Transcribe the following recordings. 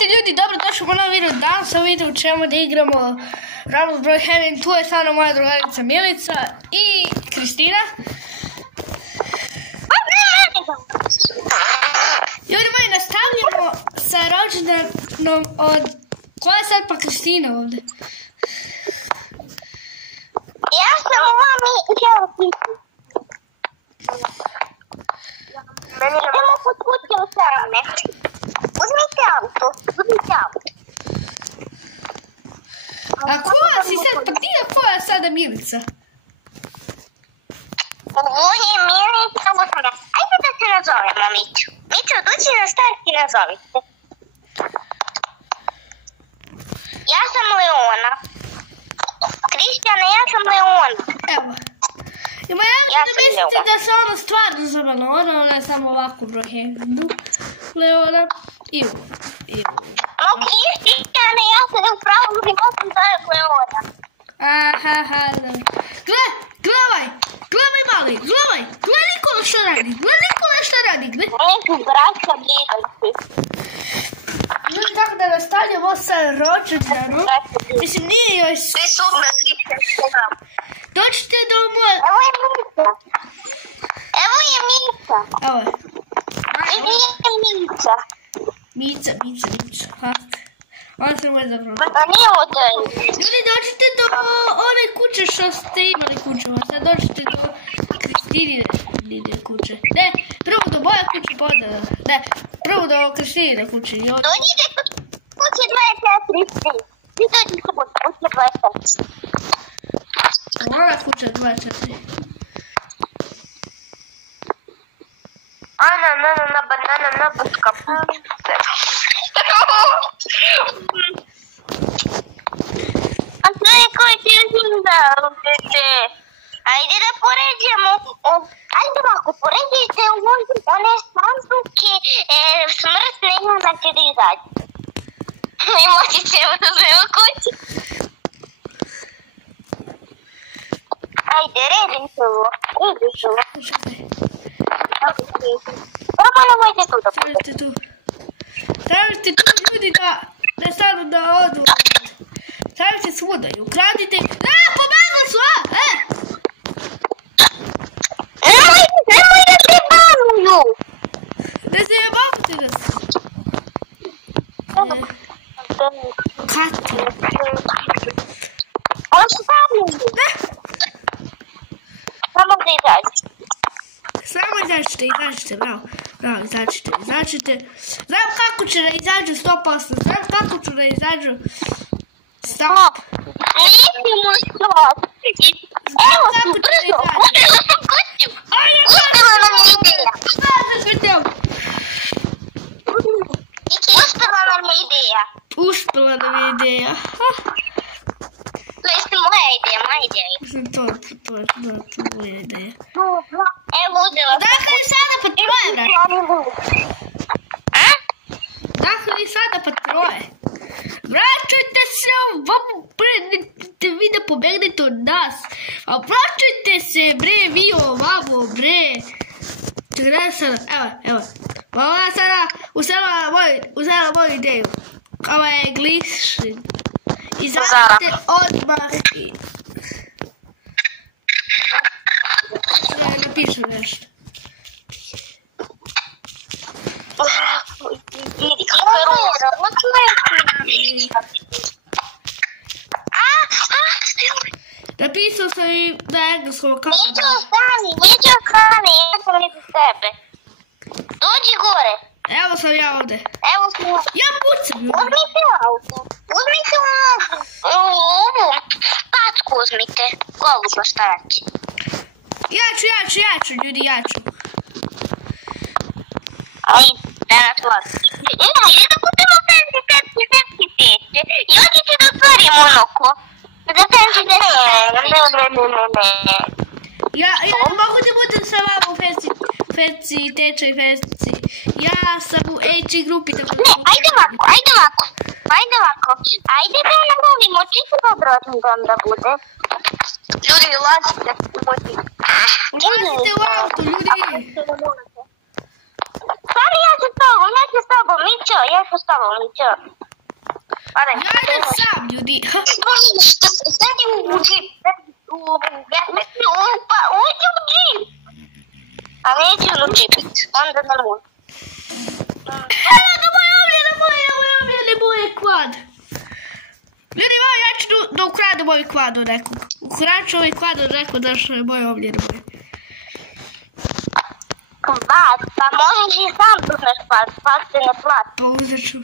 ste ljudi, dobro došli u novi video. Danas sam vidio ćemo da igramo Roblox broj Heaven. Tu je stvarno moja drugarica Milica i Kristina. Ljudi moji, nastavljamo sa rođendanom od... Koja je sad pa Kristina ovdje? Ja sam u mami i Helpiti. Idemo kod kuće u same. Uzmite auto. A koja si sad? Pa ti je koja sada Milica? Ovo je Milica Lutra. Ajde da se nazovemo, Miću. Miću, dođi na start i nazovi se. Ja sam Leona. Kristijana, ja sam Leona. Evo. Ima ja da mislite da se ono stvarno zove Leona, ona je samo ovako broj Heaven. Leona i ovo. No, Kristijana, ja sam u pravu životu zove Leona. Aha, gledaj mali, gledaj Nikola što radi, Neki braća gledajte. Ljudi, tako da nastavljamo sa rođendanom. Mislim, nije joj... Svi su na slike što nam. Dođite do moja... Evo je Milica. Evo je. Vidi je Milica. Mica. Ona se moje zapravo. Pa nije ovo to je. Ljudi, dođite do one kuće što ste imali kuću. A sad dođite do Kristinine kuće. Ne, prvo do moja kuće, pa onda... Ne, prvo do Kristinine kuće. Dođite kod kuće 24. Vi dođite kod kuće 24. Ona kuća 24. Ana, banana, buška. A sve je koji ti uzimdao, tete. Ajde da poređemo. Ajde ovako, poređite one sanduke smrtne i onda će da izađe. I moći ćemo da zovemo kući. Ajde, redim se ovo. Prvo nemojte tu da bude. Stavite tu ljudi da ne stanu da odu. Stavite svuda i ukradite. Pobegli su, Nemoj da se banuju. Ne se jebavite nas. Kati. On se banuju. Samo da izađe. Samo izađite, bravo, izađite. Znam kako će da izađu 100%, znam kako ću da izađu. Stop. Nisimo stop. Evo su, brzo, uspjela sam kuću. Uspjela nam je ideja. Uspjela nam je ideja. To je moja ideja. Mislim, to je moja ideja. Evo uzela sam Dakle i sada pa troje, brate. A? Dakle i sada pa troje. Vraćajte se ovamo, da vi da pobegnete od nas. A vraćajte se, bre, vi ovamo, bre. Čekaj sada, evo. Ona sada uzela moju ideju. Ovo je glišin. Izađite odmah i... Napišem nešto. Napisao sam i na engleskom kao... Neću stani, ja sam iza tebe. Dođi gore. Evo sam ja ovdje. Evo smo. Ja pucam. Uzmite auto. Uzmite ovu patku uzmite. Goluba staraći. Ja ću, ljudi, ja ću. Ajde, da nas vlasiš. Ajde da kupimo Fancy teče. I odite da otvorimo onako. Za Fancy teče. Ne. Ja mogu da budem sa vama u Fancy tečaj Fancy. Ja sam u HG grupi. Ne, ajde ovako. Ajde da navolimo, čisto dobro da bude. Ljudi, ulazite. Ulazite u auto, ljudi. stani, ja ću s tobom, Mićo, ja ću s tobom, Mićo. Ja idem sam, ljudi. Sedi u džip, uđi u džip. A neću u džip, onda ne mogu. Evo, na moje kvad. Ljudi, ja ću da ukradem ovaj kvad od nekog. Ukradem ću ovaj kvad od nekog da što je moj ovdje na moje. Kvad, pa možeš i sam uzmeš kvad se ne plati. Pa uzet ću.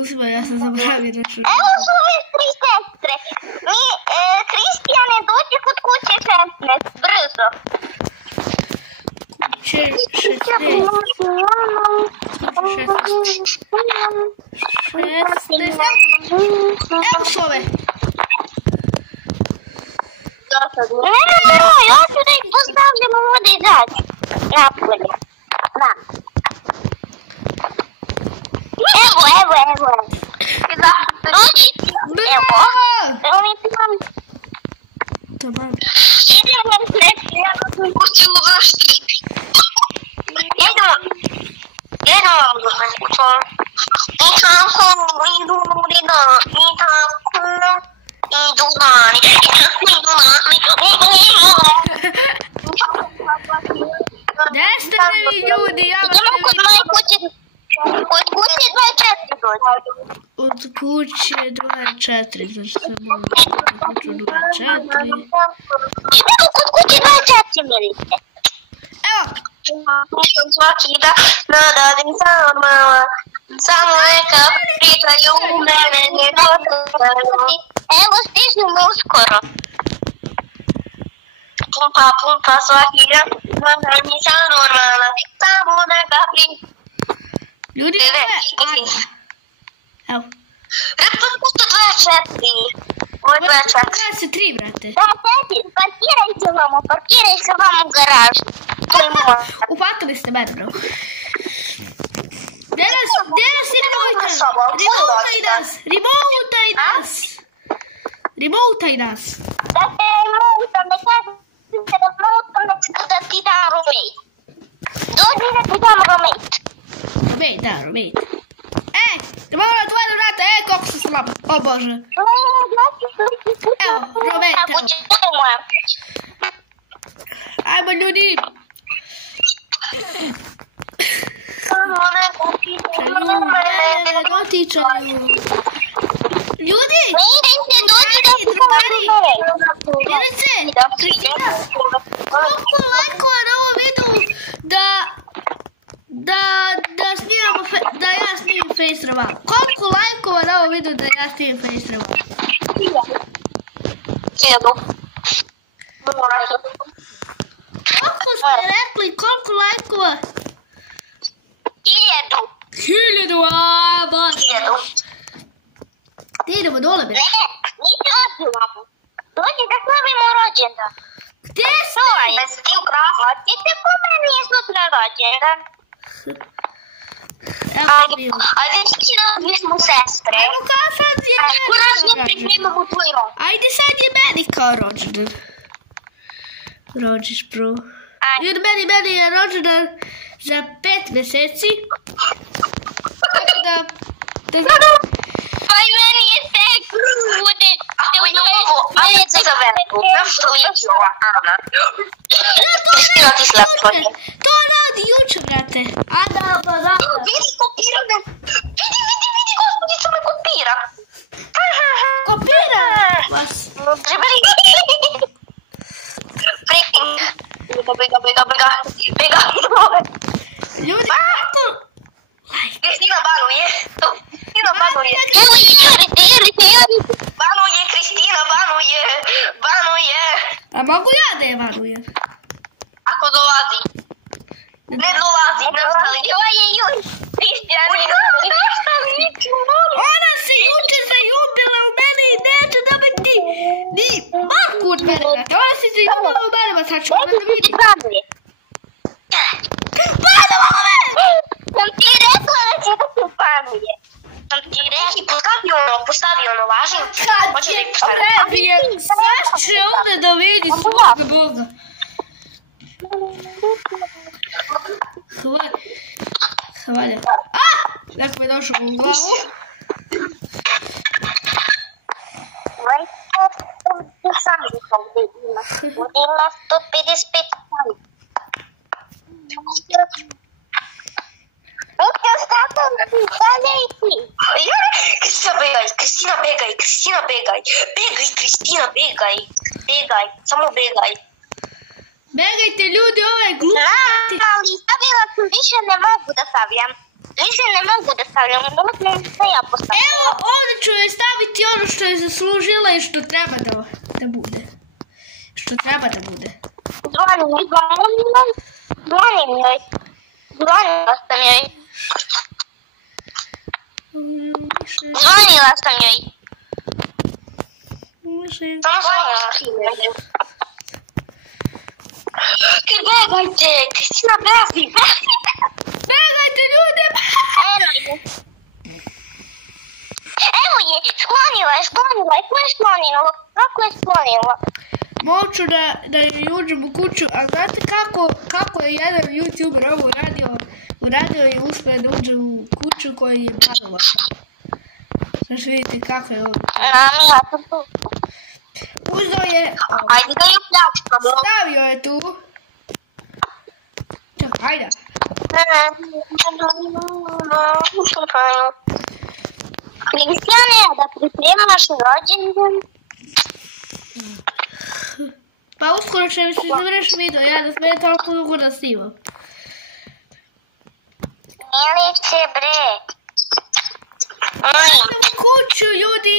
Uzma, ja sam zaboravio da ću. Evo su ove 3 sestre. Kristijane, dođi kod kuće 16, brzo. 16. Evo su ove. Ne, ja ću da ih postavljam ovdje i dađe. Napolje. Da. Evo. Dođi. Evo. Evo mi ti mam. Idemo sreći, ja sam kuću u zaštiti. Idemo u to. I tako idu Gdje ste vi ljudi, ja vas idemo kod moje kuće. Od kuće 24 dođe. Od kuće 24, znači sam mogu od kuće 24. Idemo kod kuće 24, milite. Evo. Nisam svaki dan nadadim sama. Samo neka pričaju u mene, ne dođe. Evo stižemo uskoro. Pumpa svaki dan, nisam normalna. Samo neka pričaju. Ljudi, evo. Rekla puta 24. Ovo je 24. 23, brate. Da, parkiraj se vamo u garažu. Upakali ste mene, bro. Gdje nas je Remotaj nas. Da te mutam, da kažem se da mutam, da ti dam rumejt. Dođi da ti dam rumejt. Rumejt. Ne mogu da otvorim vrata, koliko su slabo. O Bože. Evo, rumejt. Ajmo ljudi. Ne dotičaju. Ljudi! Idite, dođi da ti Kristina, koliko lajkova na ovom videu da ja snimim face reveal? Koliko lajkova na ovom videu da ja snimim face reveal? Koliko ste rekli, koliko lajkova? 1000, a baš. Ti idemo dole, be. Ne, niti odbivamo. Dođi da slavimo rođendan. Gdje si? Bez ti ukrasa. Ti te po meni je sutra rođendan. Ajde ti da mi smo sestre. Ajmo kao sad je meni Kuraž ne rođendan. pripremamo tvoj rok. Ajde sad je meni kao rođendan. Rođiš, bro. Ljudi, meni je rođendan za 5 mjeseci. Tako da... Pa i meni je tek bude. Ajde se za veku. Nešto liječi ova Ana. Kristina ti slepo. To radi juče, brate. Ana, Vidi, kopira me. Vidi, gospodica me kopira. kopira vas. Bega. Ljudi, kako? Kristina banuje. Evo je, jurite. Banuje, Kristina banuje. A mogu ja da je vanujem? Ako dolazi. Ne dolazi, nastavi. Evo je, Juri. Kristijan je. Ona se juče zaljubila u mene i neće dobiti ni marku od mene, brate. Ona se zaljubila u mene, ma sad ću ona da vidi. Banuje. Sam ti rekla da će da se banuje. Sam ti rekla, postavi ono važno. Kad je previje, sad će ovdje da vidi svoga Boga. Hvala. Neko mi je došao u glavu. Ima 155 sami. Kristina, begaj. Begaj, Kristina, begaj. Begaj, samo begaj. Begajte ljudi, ovo je glupo. Ali stavila sam, više ne mogu da stavljam. Mogu da ja postavljam. Evo, ovdje ću joj staviti ono što je zaslužila i što treba da bude. Zvonila sam joj. Begajte, Kristina, beži. Begajte ljude! Evo je, sklonila je. Kako je sklonila? Moću da joj uđem u kuću, a znate kako je jedan YouTuber ovo uradio i uspio da uđe u kuću koju je badovala. Znaš vidite kako je ovo. Uzeo je... Ajde da ju pljačkamo. Stavio je tu. Čekaj, ajde. Kristijane, da pripremaš rođendan? Pa uskoro će mi se završiti video, ja da sme toliko dugo da snimam. Milice, bre. Ajde u kuću, ljudi.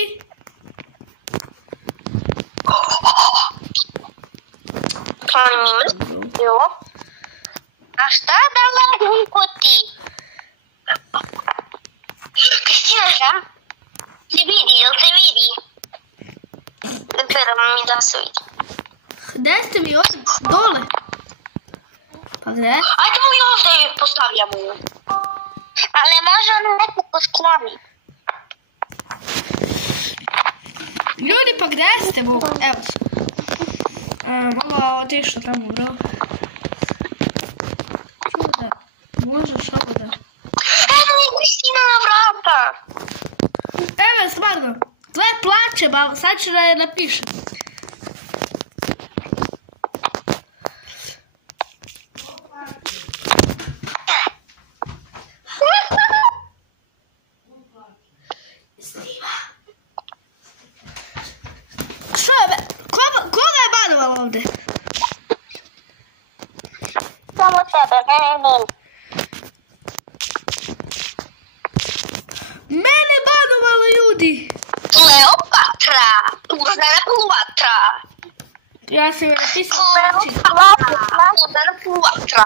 A šta da ladim ko ti? Kristina, šta? Jel se vidi? Gledam mi da se vidi. Gde ste mi ovdje? Dole. Pa gde? Ajde mu i ovdje postavljamo. Ali može ono nekako skloni. Ljudi, pa gde ste mu? Evo se. Malo otišao tamo, bro. Čuda, možeš ovo da... Evo je Kristina na vrata. Evo, stvarno. Gle, plače, malo, sad ću da je napišem. Što je, koga je badovala ovdje? Samo tebe, mene. Mene badovala, ljudi! Kleopatra! Tužna Kleopatra! Ja sam je napisao. Kleopatra!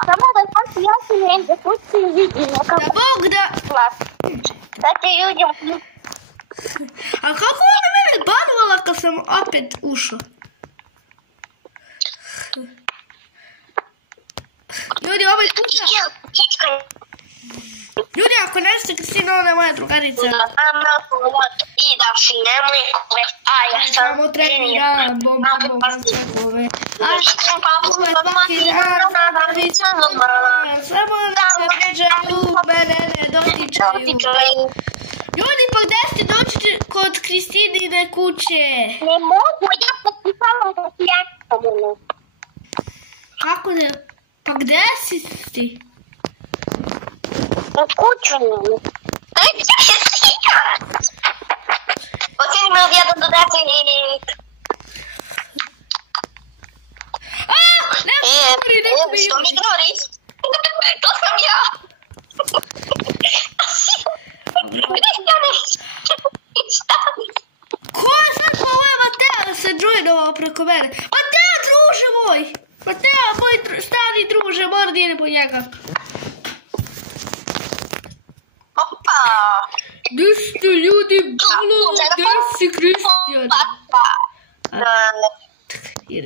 Samo da sam ja se negdje pusti i vidim. Da Bog da... Da te ljudima... A kako ona mene badovala kad sam opet ušla? Ljudi, ovo je kuća. Ljudi, ako ne ste Kristina, ona je moja drugarica. I da si nemoj kove, a ja sam Samo treniram, bom, sve kove. A svaki dan, samo da se pređaju, mene ne dotičaju. Ljudi, pa gde ste doći kod Kristinine kuće? Ne mogu, ja potpisavam da ti jačamo. Kako ne? Pa gde si ti? U kuću njemu. Gdje si ja? Oceni me od 1 do 10 i... Neko mi što mi ignoriš? To sam ja. Ko je sad pa ovo je Mateo da se joinovao preko mene? Mateo, druže moj! Mateo, moj stari druže, moram da idem po njega. Opa! Gdje ste ljudi, bolo, gdje si Kristijan? Ja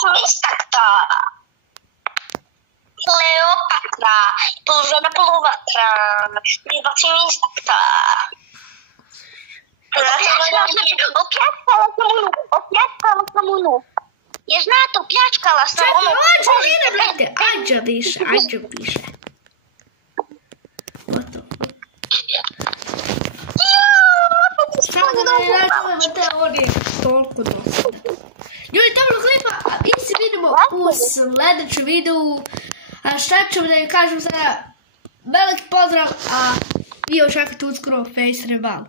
sam istakta. Kleopatra, tužna Kleopatra, izbacim istakta. Opljačkala sam onu. Je znate, opljačkala sam onu. Čekaj, Ađa više. te on je toliko dosadno. Ljudi, to je bilo klipa, a mi se vidimo u sljedećem videu. A šta ćemo da im kažem sada? Veliki pozdrav, a vi očekajte uskoro Face Rebel.